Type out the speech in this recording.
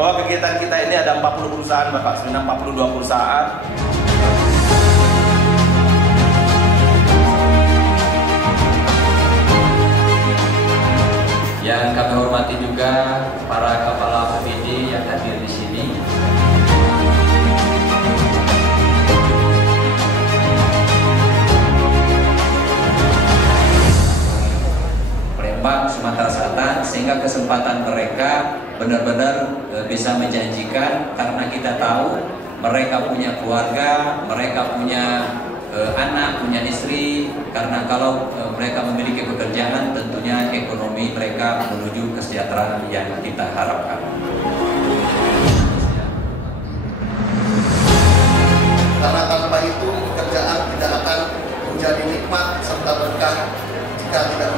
Bahwa kegiatan kita ini ada 40 perusahaan, Bapak, sebenarnya 42 perusahaan. Yang kami hormati juga para kepala OPD yang hadir di sini. Palembang, Sumatera Selatan, sehingga kesempatan mereka benar-benar bisa menjanjikan, karena kita tahu mereka punya keluarga, mereka punya anak, punya istri, karena kalau mereka memiliki pekerjaan tentunya ekonomi mereka menuju kesejahteraan yang kita harapkan. Karena tanpa itu pekerjaan tidak akan menjadi nikmat serta berkah jika tidak